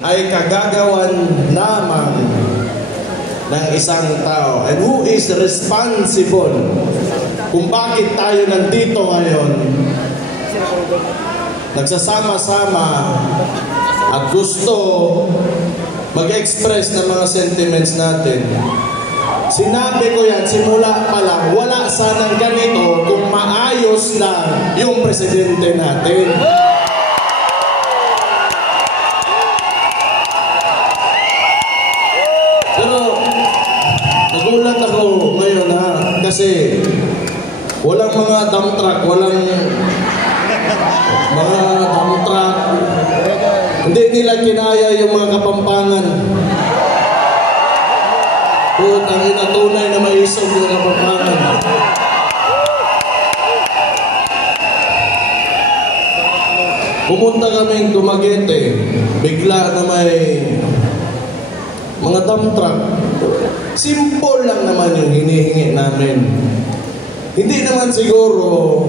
ay kagagawan lamang ng isang tao. And who is responsible kung bakit tayo nandito ngayon, nagsasama-sama at gusto mag-express ng mga sentiments natin. Sinabi ko yan, simula pa lang, wala sanang ganito kung maayos lang yung presidente natin. Pero, nagulat ako ngayon kasi walang mga dump truck, walang mga dump truck. Hindi nila kinaya yung mga Kapampangan. Ang inatunay na maisog yung Kapampangan. Pumunta kaming Dumaguete, bigla na may mga dump truck. Simple lang naman yung hinihingi namin. Hindi naman siguro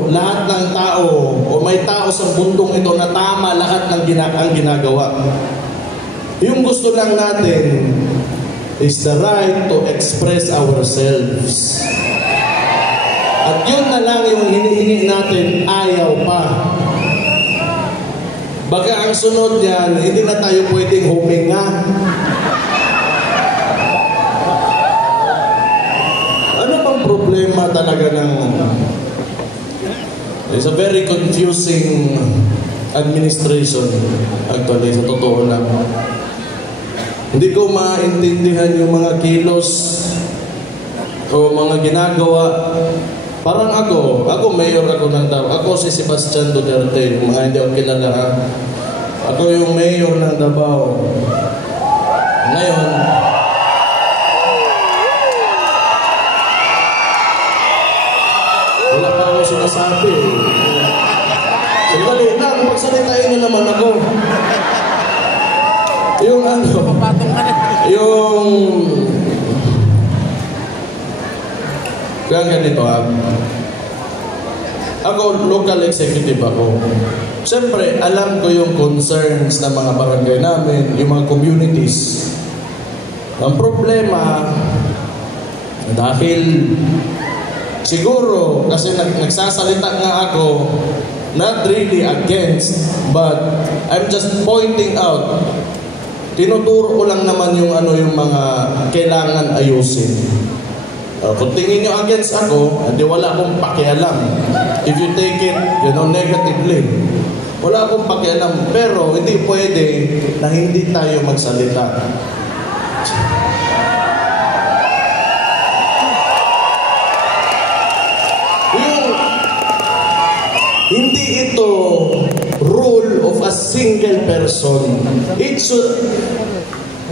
lahat ng tao o may tao sa bundong ito na tama lahat ng ginagawa. Yung gusto lang natin is the right to express ourselves. At yun na lang yung hinihingi natin, ayaw pa. Baka ang sunod yan, hindi na tayo pwedeng huminga. Ano bang problema talaga ng... It's a very confusing administration, actually, sa totoo lang. Hindi ko maintindihan yung mga kilos o mga ginagawa. Parang ako mayor ako ng Davao. Ako si Sebastian Duterte, yung mga hindi ako kilala. Ako yung mayor ng Davao. Ngayon, wala pa ako sinasabi. Sandali lang, pagsalitain nyo naman ako. Yung kaya ganito ako, local executive ako. Siyempre, alam ko yung concerns ng mga barangay namin, yung mga communities. Ang problema, dahil siguro, kasi nagsasalita nga ako, not really against, but I'm just pointing out, tinuturo ko lang naman yung yung mga kailangan ayusin. Kung tingin nyo against ako, hindi wala akong pakialam. If you take it, negatively, wala akong pakialam. Pero hindi pwede na hindi tayo magsalita. Hindi ito rule of a single person. It's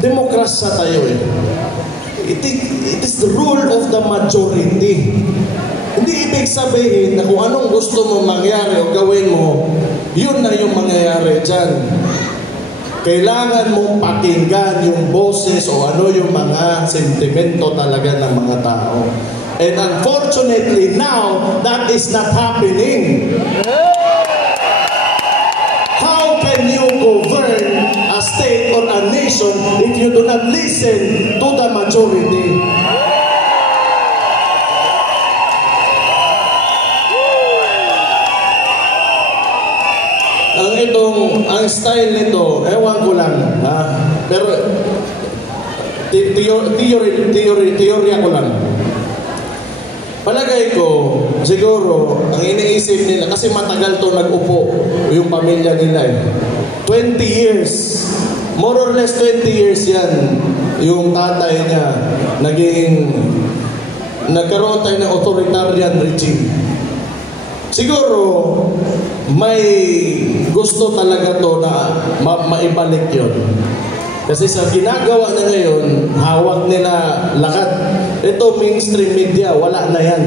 demokrasya tayo eh. It is the rule of the majority. Hindi ibig sabihin na kung anong gusto mo mangyari o gawin mo, yun na yung mangyayari dyan. Kailangan mong pakinggan yung boses o yung mga sentimento talaga ng mga tao. And unfortunately now, that is not happening. How can you govern a state or a nation if you do not listen to the majority? Ang style nito, ewan ko lang, pero teorya ko lang. Palagay ko, siguro, ang iniisip nila, kasi matagal to nag-upo yung pamilya nila 20 years. More or less 20 years yan. Yung tatay niya, nagkaroon tayo ng authoritarian regime. Siguro, may gusto talaga to na maibalik yun. Kasi sa ginagawa na ngayon, hawak nila lahat. Ito, mainstream media, wala na yan.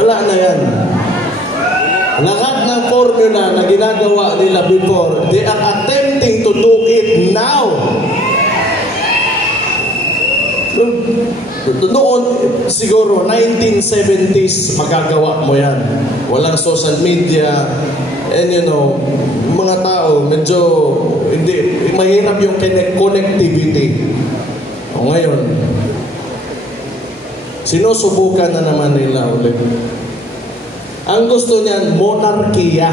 Wala na yan. Lahat ng formula na ginagawa nila before, they are attempting to do it now. Noon, siguro, 1970s, magagawa mo yan. Walang social media. And mga tao, medyo, hindi, mahirap yung connectivity. O ngayon, sinusubukan na naman nila ulit. Ang gusto niyan, monarkiya.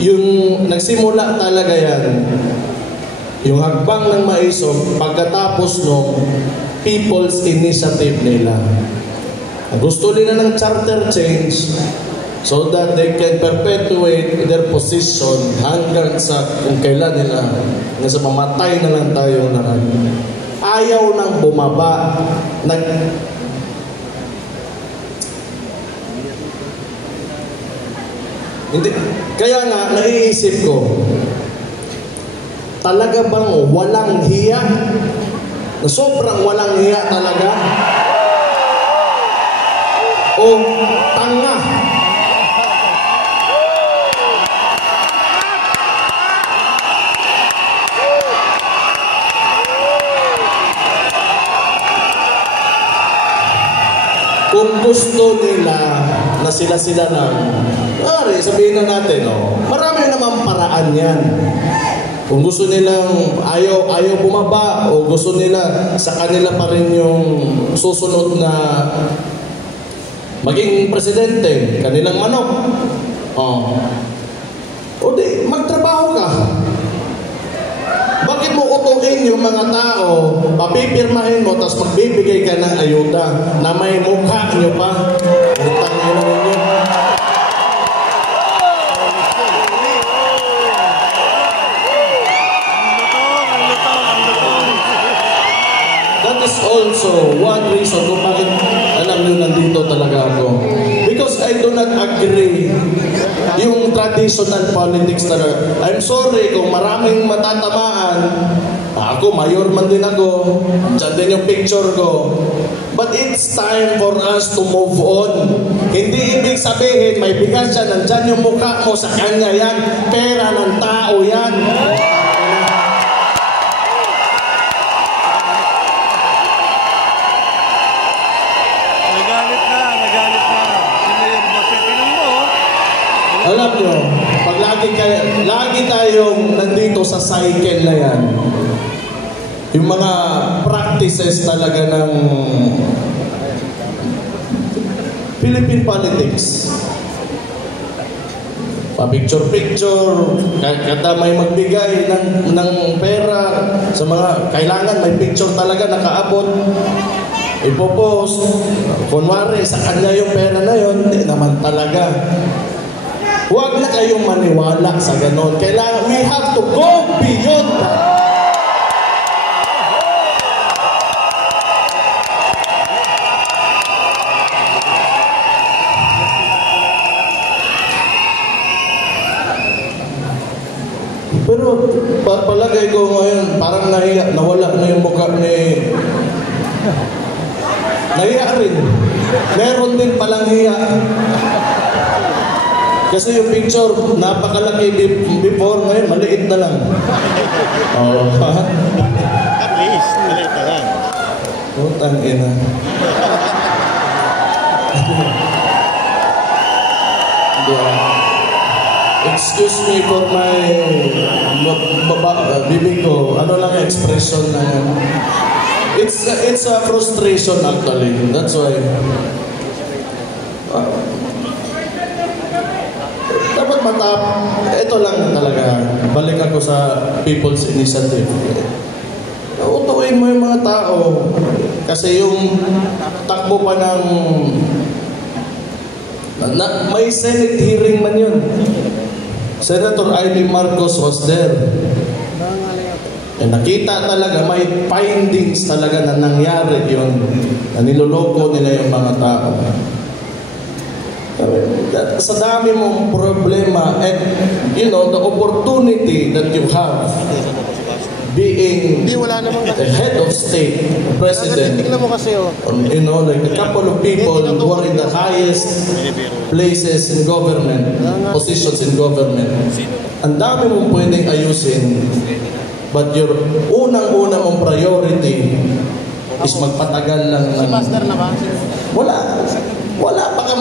Yung nagsimula talaga yan, yung hagbang ng maisog, pagkatapos ng people's initiative nila. Gusto nila ng charter change so that they can perpetuate their position hanggang sa kung kailan nila, hanggang sa mamatay na lang tayo lahat. Ayaw nang bumaba. Hindi, kaya nga, naiisip ko, talaga bang walang hiya? Na sobrang walang hiya talaga? O tanga? Kung gusto nila na sila lang, sabihin na natin, marami naman paraan yan. Kung gusto nilang ayaw bumaba o gusto nila sa kanila pa rin yung susunod na maging presidente, kanilang manok. O di, magtrabaho ka. Bakit mo utuin yung mga tao, papipirmahin mo, tapos magbibigay ka ng ayuda na may mukha nyo pa? Utang nyo na ninyo. That is also one reason kung bakit alam nyo nandito talaga ako. Because I do not agree yung traditional politics talaga. I'm sorry kung maraming matatamaan. Ako, mayor man din ako. Diyan din yung picture ko. But it's time for us to move on. Hindi ibig sabihin, may bigas siya, nandyan yung mukha mo, sa kanya yan. Pera ng tao yan. Alam nyo, pag lagi tayong nandito sa cycle na yan, yung mga practices talaga ng Philippine politics, pa-picture-picture, kada may magbigay ng pera sa mga kailangan, may picture talaga nakaabot, ipopost, kunwari sa kanya yung pera na yun, hindi naman talaga. Huwag na kayong maniwala sa ganon. Kailangan, we have to go beyond that. Pero palagay ko ngayon, parang nahiya, nawala na yung mukha ni... Nahiya rin. Meron din palang hiya. Kasi yung picture, napakalaki before, ngayon, maliit na lang. At least, maliit na lang. Utang ina. Excuse me for my bibig ko. Ano lang yung expression na yan? It's a frustration actually. That's why. Dapat ito lang talaga, balik ako sa People's Initiative. Utuin mo yung mga tao. Kasi yung takbo pa ng... may Senate hearing man yun. Senator Amy Marcos was there. Nakita talaga, may findings talaga na nangyari yun. Na niloloko nila yung mga tao. Sa dami mong problema and you know the opportunity that you have being the head of state, the president, you know, like a couple of people who are in the highest places in government, positions in government, ang dami mong pwedeng ayusin, but your unang-una mong priority is magpatagal lang ng... Wala pa ka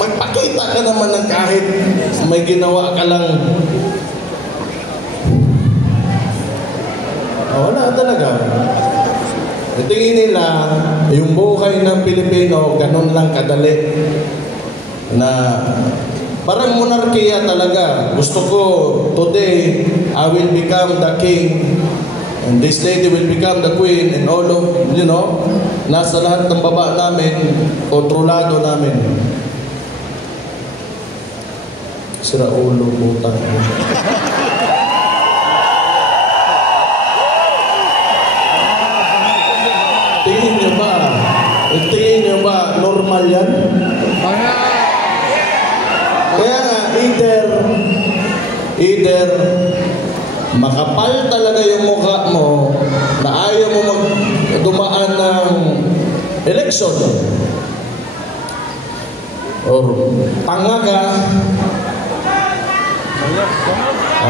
magpakita ka naman ng kahit may ginawa ka lang. talaga. Tingin nila, yung buhay ng Pilipino, ganun lang kadali. Na parang monarkiya talaga. Gusto ko, today, I will become the king. And this lady will become the queen. And all of, nasa lahat ng baba namin, kontrolado namin. Sira ulo, butang. Tingin nyo ba normal yan? Kaya nga, either makapal talaga yung mukha mo na ayaw mo dumaan ng election, or tanga ka.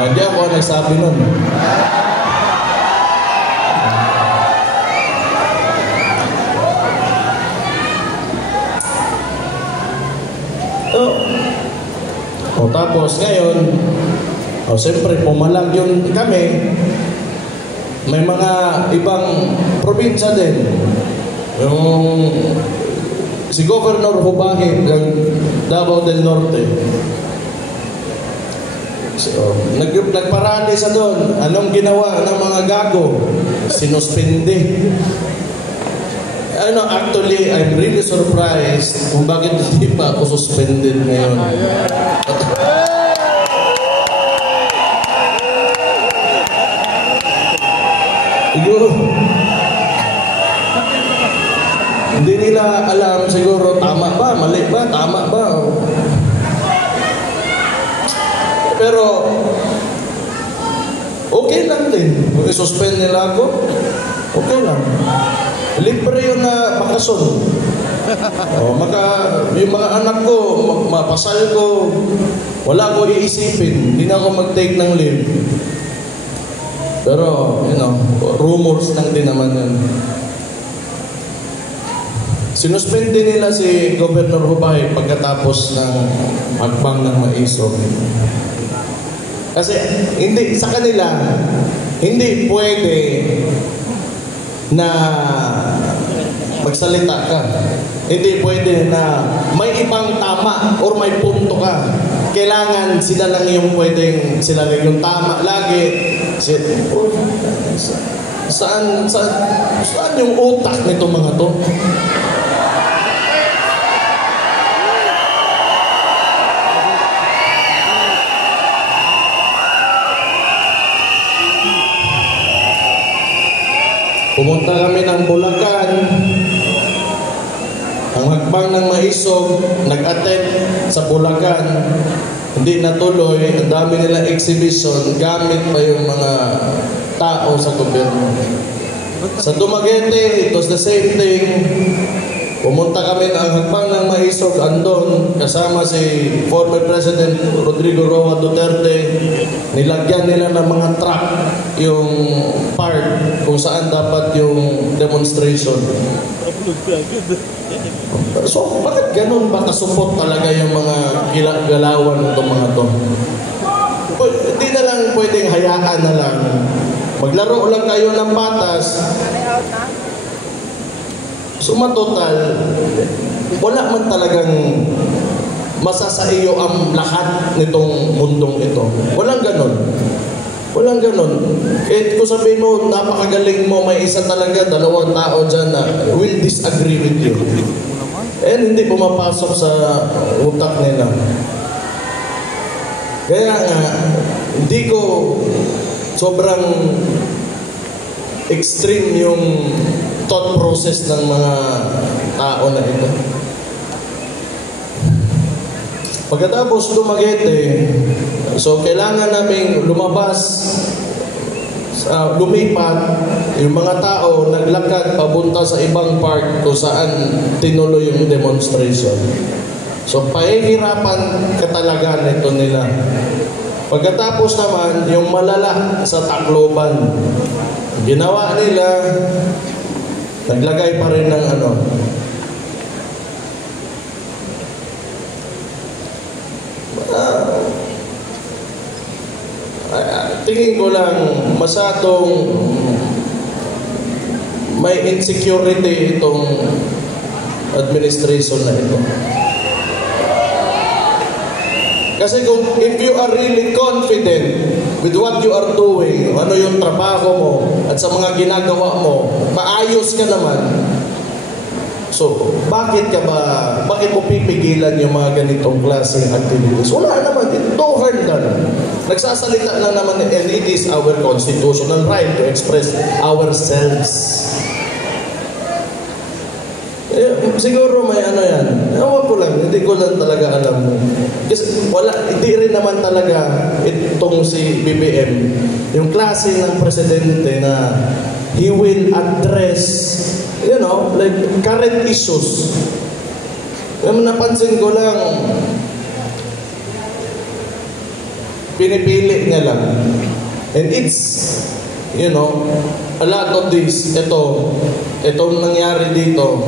Hindi ako nagsabi nun. Tapos ngayon, siyempre pumalag yun kami. May mga ibang probinsya din. Yung si Governor Hubahid ng Davao del Norte. So, nagparali sa doon. Anong ginawa ng mga gago? Sinuspindi. Actually, I'm really surprised kung bakit hindi pa ako suspended ngayon. Siguro, hindi nila alam siguro tama ba, mali ba, tama ba. Pero, okay lang din. Kung i-suspend nila ako, okay lang. Libre yun na bakasyon. Yung mga anak ko, mapasal ko, wala ko iisipin. Hindi na ako mag-take ng leave. Pero, rumors lang din naman yun. Sinuspende nila si Governor Hubay pagkatapos ng hakbang ng Maisog. Kasi, hindi, sa kanila, hindi pwede na magsalita ka. Hindi pwede na may ibang tama or may punto ka. Kailangan sila lang yung pwedeng, sila lang yung tama lagi. Saan yung utak nito mga to? Pumunta kami ng Bulacan. Ang hakbang ng Maisog, nag-attend sa Bulacan. Hindi natuloy. Ang dami nilang exhibition. Gamit pa yung mga tao sa gobyerno. Sa Dumaguete, it was the same thing. Pumunta kami ng hakbang ng Maisog, andon, kasama si former President Rodrigo Roa Duterte. Nilagyan nila ng mga truck yung part kung saan dapat yung demonstration. So, bakit ganun ba kasupot talaga yung mga galawan ng mga to? Hindi na lang pwedeng hayaan na lang. Maglaro lang kayo ng patas. Sumatotal, wala man talagang masasaiyo ang lahat nitong mundong ito. Walang ganon. Walang ganon. Kahit kung sabihin mo, napakagaling mo, may isa talaga, dalawang tao dyan na will disagree with you. And hindi pumapasok sa utak nila. Kaya nga, hindi ko sobrang extreme yung thought process ng mga tao na ito. Pagkatapos Dumaguete, so kailangan naming lumabas, lumipat, yung mga tao naglakad papunta sa ibang part kung saan tinuloy yung demonstration. So pahihirapan katalaga nito nila. Pagkatapos naman, yung malala sa Tacloban, ginawa nila, naglagay pa rin ng tingin ko lang masadong may insecurity itong administration na ito. Kasi kung if you are really confident with what you are doing, ano yung trabaho mo at sa mga ginagawa mo, maayos ka naman. So, bakit mo pipigilan yung mga ganitong klaseng activities? Wala naman, ito hard lang. Nagsasalita lang naman, and it is our constitutional right to express ourselves. Siguro may ano yan. Ewan ko lang, hindi ko lang talaga alam. Kasi hindi rin naman talaga itong si BBM, yung klase ng presidente na he will address, like current issues. Yung napansin ko lang, pinipili niya lang. And it's, a lot of this, itong nangyari dito,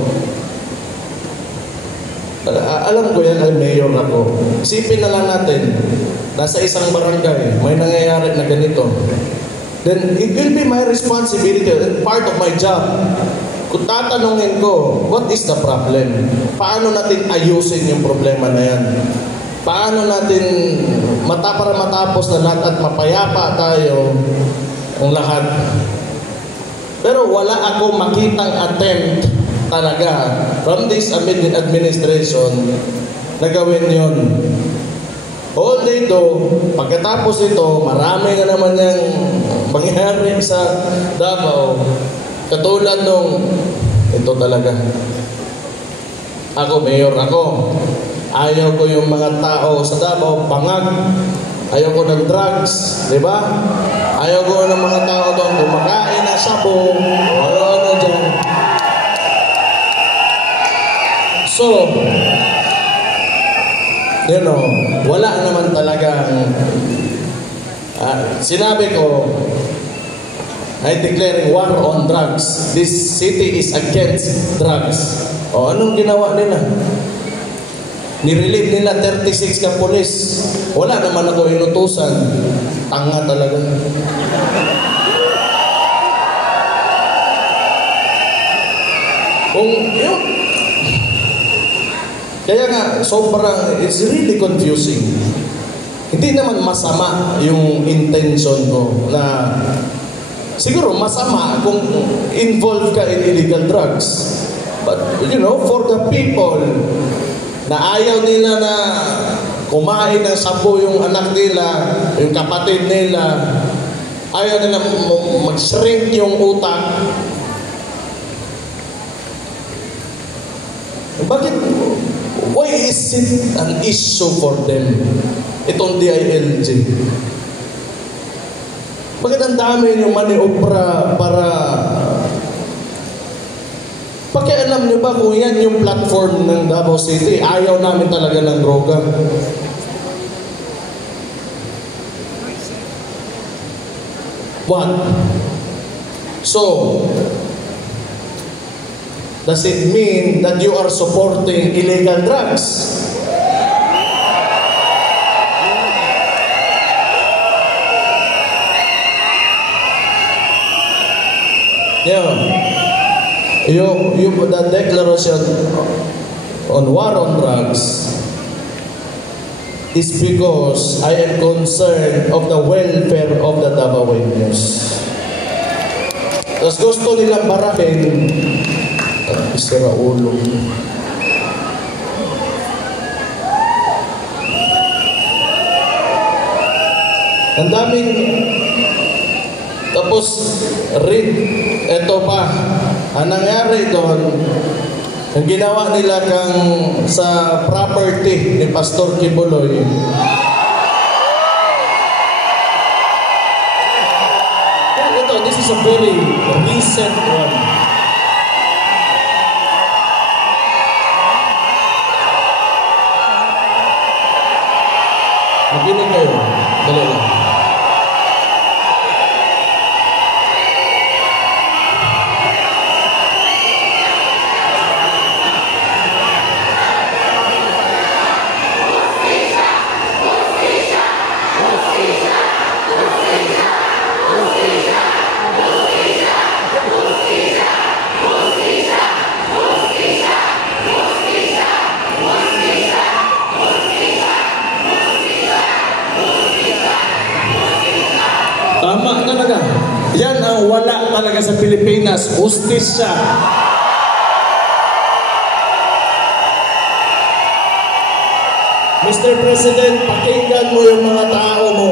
alam ko yan ay mayor ako. Isipin na lang natin, nasa isang barangay, may nangyayari na ganito. Then it will be my responsibility and part of my job. Kung tatanungin ko, what is the problem? Paano natin ayusin yung problema na yan? Paano natin para matapos na lahat at mapayapa tayo ang lahat? Pero wala ako makitang attempt talaga from this administration na gawin yun. Although, pagkatapos ito, marami na naman yung mangyari sa Davao. Katulad nung, ito talaga. Ako, mayor ako. Ayaw ko yung mga tao sa Davao, bangag. Ayaw ko ng drugs, di ba? Ayaw ko ng mga tao doon kumakain na sabo. Ano dyan. So, wala naman talagang sinabi ko, I declaring war on drugs. This city is against drugs. Anong ginawa nila? Nirelieve nila 36 ka polis. Wala naman ako inutusan. Tanga talaga. Kaya nga, it's really confusing. Hindi naman masama yung intention ko na siguro masama kung involved ka in illegal drugs. But, for the people na ayaw nila na kumain ng sabo yung anak nila, yung kapatid nila, ayaw nila mag-shrink yung utak. Bakit? Why is it an issue for them? Itong DILG. Bakit ang dami yung maniobra para pakialam nyo ba kung yan yung platform ng Davao City? Ayaw namin talaga ng droga. What? So, does it mean that you are supporting illegal drugs? The declaration on war on drugs is because I am concerned of the welfare of the Davaoenos. Tapos gusto nilang barahin isira ulo. Ang daming tapos eto pa ang nangyari doon, ang ginawa nila sa property ni Pastor Kibuloy. This is a very recent one. Makinig kayo. Dali lang. ang wala talaga sa Pilipinas, hustisya. Mr. President, pakinggan mo yung mga tao mo.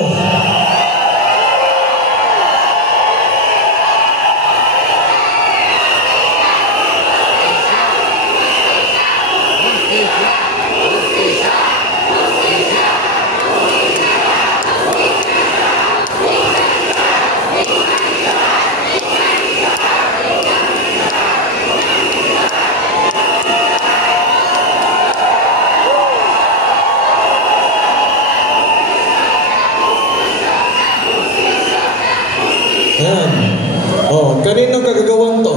Yan. Oh, kaninong kagagawan to?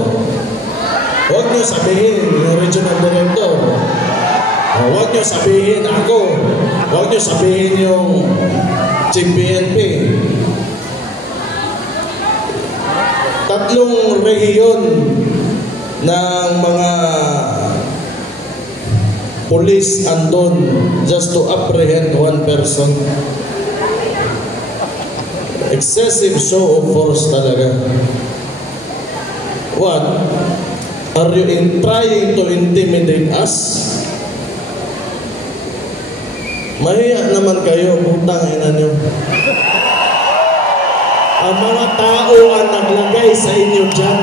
Huwag niyo sabihin yung regional director. Oh, huwag niyo sabihin ako. Huwag niyo sabihin yung Chief PNP. Tatlong rehiyon ng mga police andon just to apprehend one person. Excessive show of force talaga. What? Are you trying to intimidate us? Mahiya naman kayo, putang ina nyo. Ang mga tao ang naglagay sa inyo dyan.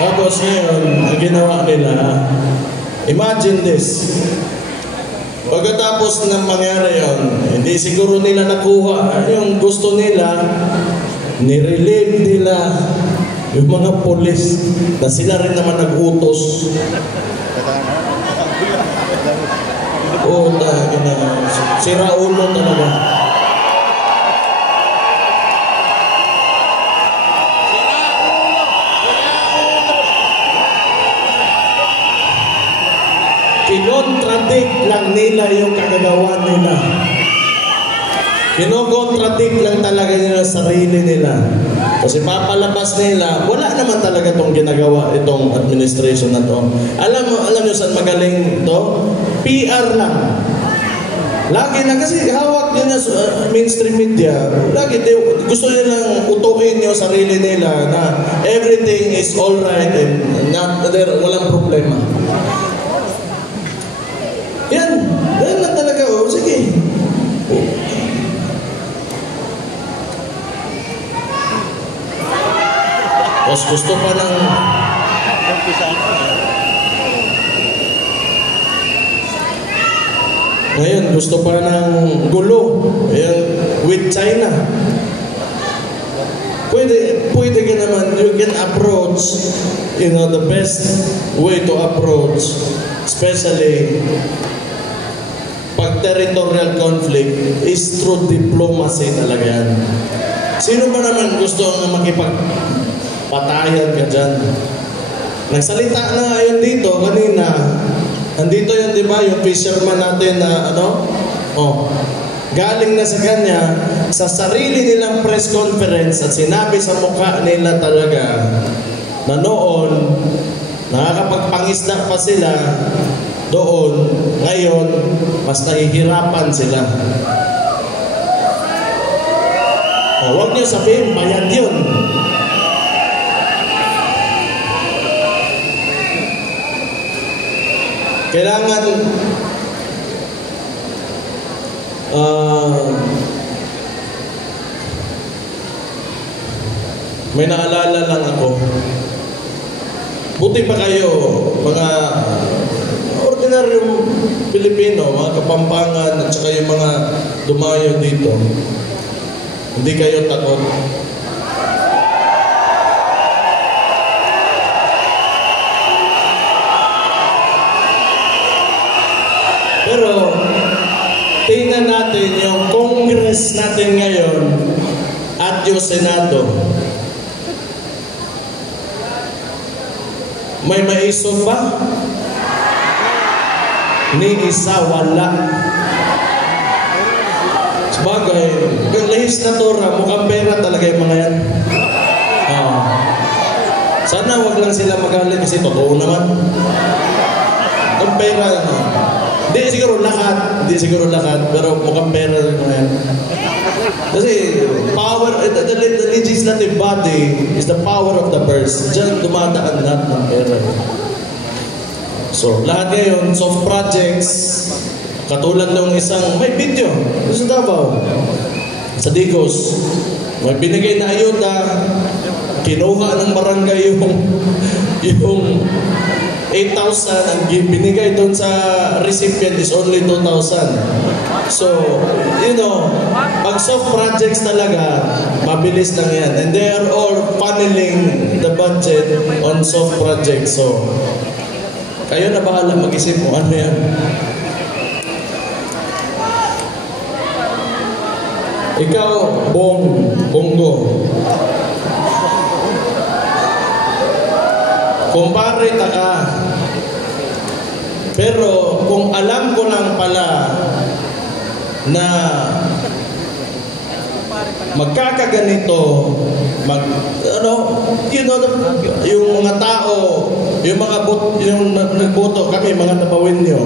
Tapos ngayon, ang ginawa nila, imagine this. Pagkatapos ng mangyari yun, hindi siguro nila nakuha yung gusto nila, nirelieve nila yung mga polis na sila rin naman nag-utos. Sira ulo talaga. Kinontradict lang nila yung kagagawa nila. Kinokontradict lang talaga nila sarili nila. Kasi papalabas nila, wala naman talaga itong ginagawa, itong administration na to. Alam nyo saan magaling to? PR lang. Lagi na kasi hawak nyo na mainstream media. Lagi gusto nilang utukin yung sarili nila na everything is alright and walang problema. Yan lang talaga. Oh, sige. Tapos gusto pa ng... Ngayon, gusto pa ng gulo. Ayan, with China. Pwede ka naman, you can approach, the best way to approach, especially pag territorial conflict is through diplomacy talaga yan. Sino ba naman gusto nga makipagpatayan ka dyan? Nagsalita na ngayon dito kanina. Andito yun, di ba? Yung fisherman natin na galing na sa kanya sa sarili nilang press conference at sinabi sa mukha nila talaga na noon nakakapagpangisda pa sila doon, ngayon mas nahihirapan sila. Huwag niyo sabihin bayad yun. Kailangan may naalala lang ako. Buti pa kayo, mga ordinaryong Pilipino, mga Kapampangan at saka yung mga dumayo dito. Hindi kayo takot. Pero tingnan natin yung Congress natin ngayon, patio Senado. May maisog ba? Ni isa wala. Sabagay, yung lehislatura, mukhang pera talaga yung mga yan. Sana wag lang sila magalit kasi totoo naman. Mukhang pera. Hindi siguro lahat, pero mukhang pera rin mga yan. Kasi power, the legislative body is the power of the purse. Diyan dumadaan lahat ng pera. So, lahat ngayon, soft projects, katulad ng isang, may video, sa Davao, sa Digos, may binigay na ayuda, kinuha ng barangay yung 8,000, ang binigay doon sa recipient is only 2,000. So, you know, pag soft projects talaga, mabilis lang yan. And they are all funneling the budget on soft projects. So, kayo na bahala mag-isip mo ano yan. Ikaw, Bongo. Kumpare ta ka. Pero kung alam ko lang pala na magkakaganito, yung mga tao, yung nagboto kami, mga Nabawenyo,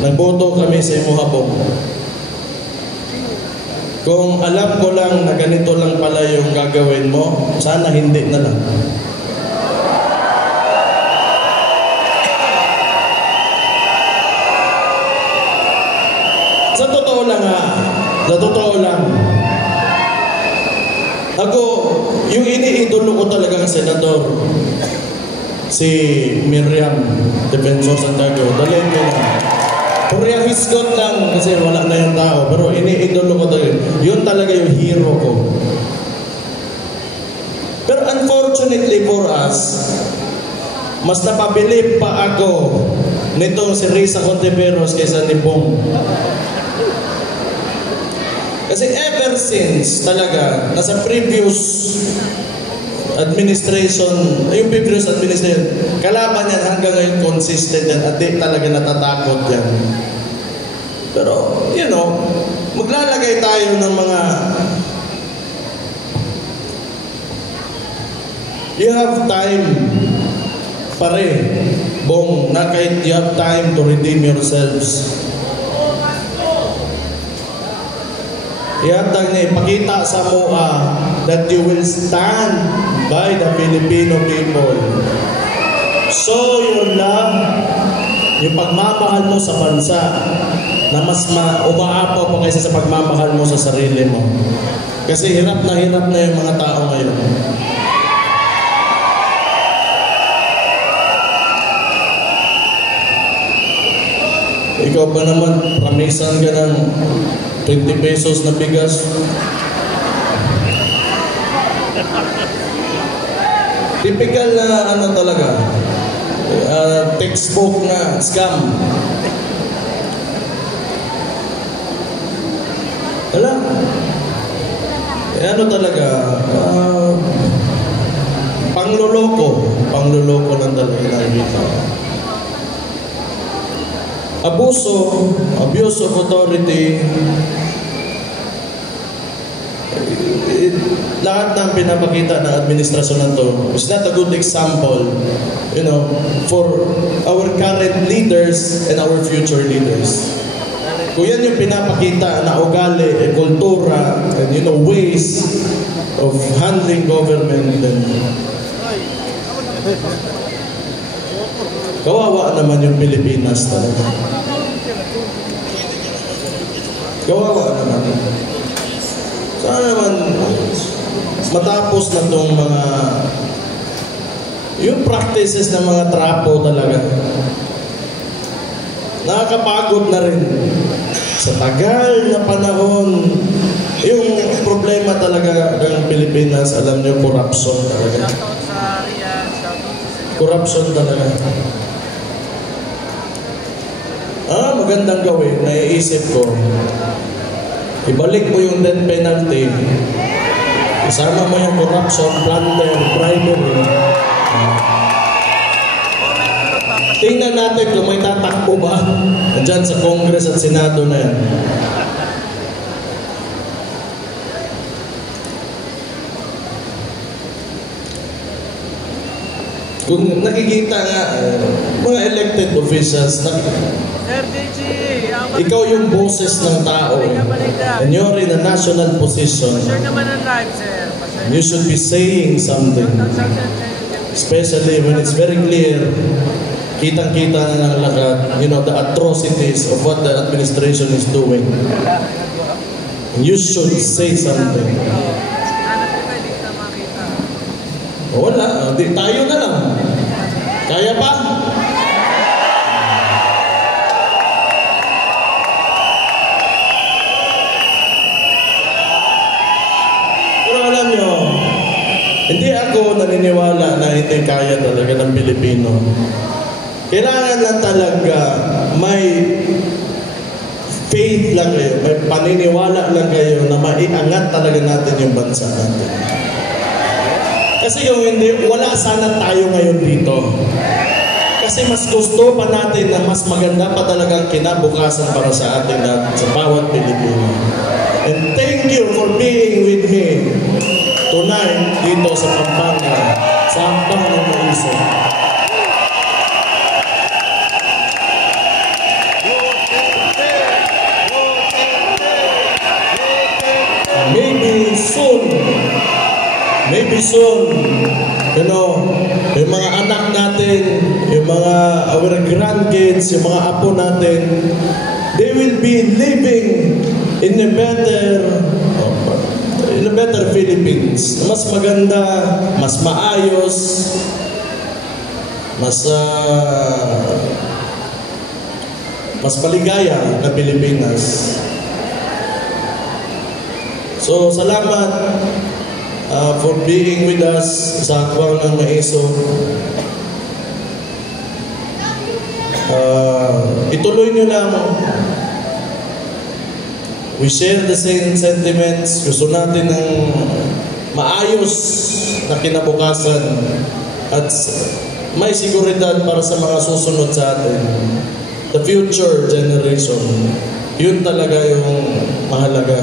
nagboto kami sa Imuhabog. Kung alam ko lang na ganito lang pala yung gagawin mo, sana hindi na lang. Sa totoo lang. Ako, yung iniidolo ko talaga ng senador, si Miriam Defensor Santiago, dalhin ko lang. Puriya hisgot lang kasi wala na yung tao, pero iniidolo ko talaga. Yun talaga yung hero ko. Pero unfortunately for us, mas napabilib pa ako nitong si Risa Contiveros kaysa ni Bong. Kasi ever since talaga, nasa previous administration, kalaban yan hanggang ngayon consistent yan at di talaga natatakot yan. Pero, you know, maglalagay tayo ng mga you have time pare, Bong, na kahit you have time to redeem yourselves. Ihatag niya, ipakita sa MOA that you will stand by the Filipino people. Show your love, yung pagmamahal mo sa bansa na mas umaapaw pa kaysa sa pagmamahal mo sa sarili mo. Kasi hirap na yung mga tao ngayon. Ikaw ba naman, pramisan ka ng 20 pesos na bigas? Typical na ano talaga, textbook na scam. Wala. Ano talaga, pangloloko lang talaga nakikita. Abuse of authority, lahat ng pinapakita ng administrasyon na to is not a good example, you know, for our current leaders and our future leaders. Kung yan yung pinapakita na ugali, kultura, and you know, ways of handling government, then kawawa naman yung Pilipinas talaga. Kawawa naman. Sana naman matapos na itong mga yung practices ng mga trapo talaga. Nakakapagod na rin. Sa tagal na panahon, yung problema talaga ng Pilipinas, alam nyo, corruption talaga. Corruption talaga. Magandang gawin, naiisip ko, ibalik mo yung death penalty, Kasama mo yung corruption, plunder, bribery. Tingnan natin kung may tatakbo ba dyan sa Congress at Senado na yan. Kung nakikita nga, mga elected officials, ikaw yung boses ng tao. And you're in a national position. You should be saying something. Especially when it's very clear, kitang-kita na ng lahat, you know, the atrocities of what the administration is doing. And you should say something. Wala, di tayo na lang. Kaya pa? Pero alam nyo, hindi ako naniniwala na hindi kaya talaga ng Pilipino. Kailangan lang talaga may faith lang kayo, may paniniwala lang kayo na maiangat talaga natin yung bansa natin. Kasi kung hindi, wala sana tayo ngayon dito. Kasi mas gusto pa natin na mas maganda pa talagang kinabukasan para sa atin at sa bawat Pilipino. And thank you for being with me tonight dito sa Pampanga, sa Ambang ng Maiso. Maybe soon, you know, yung mga anak natin, yung mga our grandkids, yung mga apo natin, they will be living in a better Philippines. Mas maganda, mas maayos, mas paligaya na Pilipinas. So, salamat for being with us sa Akwang ng Maiso. Ituloy nyo lang. We share the same sentiments. Gusto natin ng maayos na kinabukasan at may seguridad para sa mga susunod sa atin. The future generation. Yun talaga yung mahalaga.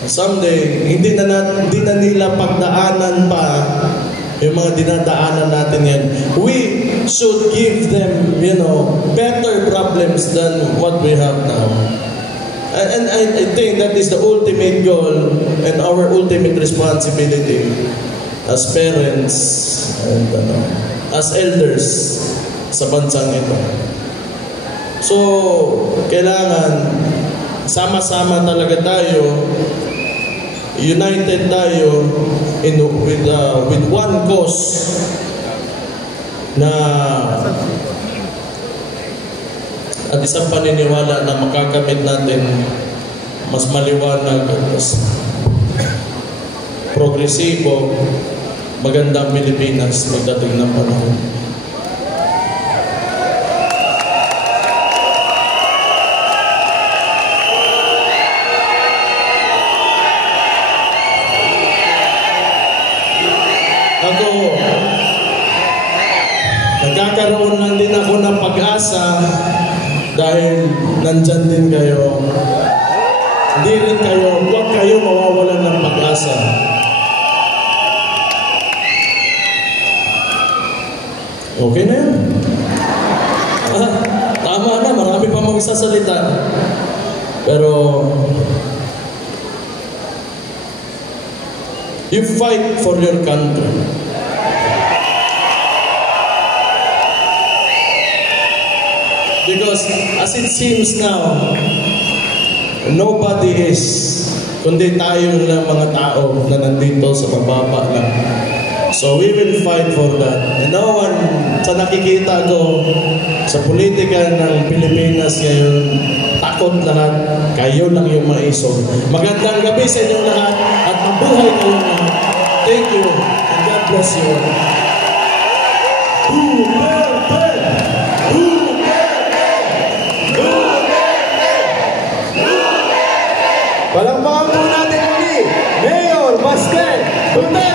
Someday, hindi na nila pagdaanan pa yung mga dinadaanan natin yan. We should give them, you know, better problems than what we have now. And I think that is the ultimate goal and our ultimate responsibility as parents and as elders sa bansang ito. So, kailangan sama-sama talaga tayo, united tayo with one cause na at isang paniniwala na makakamit natin mas maliwanag at mas progresibo, magandang Pilipinas pagdating ng panahon. Nagkakaroon lang din ako ng pag-asa dahil nandyan din kayo. Hindi rin kayo, huwag kayo mawawalan ng pag-asa. Okay na yun? Tama na, marami pa magsasalita. Pero you fight for your country. Because as it seems now, nobody is, kundi tayo lang mga tao na nandito sa mababa lang. So we will fight for that. And no one, sa nakikita ko sa politika ng Pilipinas ngayon, takot lahat, kayo lang yung Maiso. Magandang gabi sa inyong lahat at mabuhay kayo lahat. Thank you and God bless you. Palakpakan po natin muli, Mayor Bas Punta!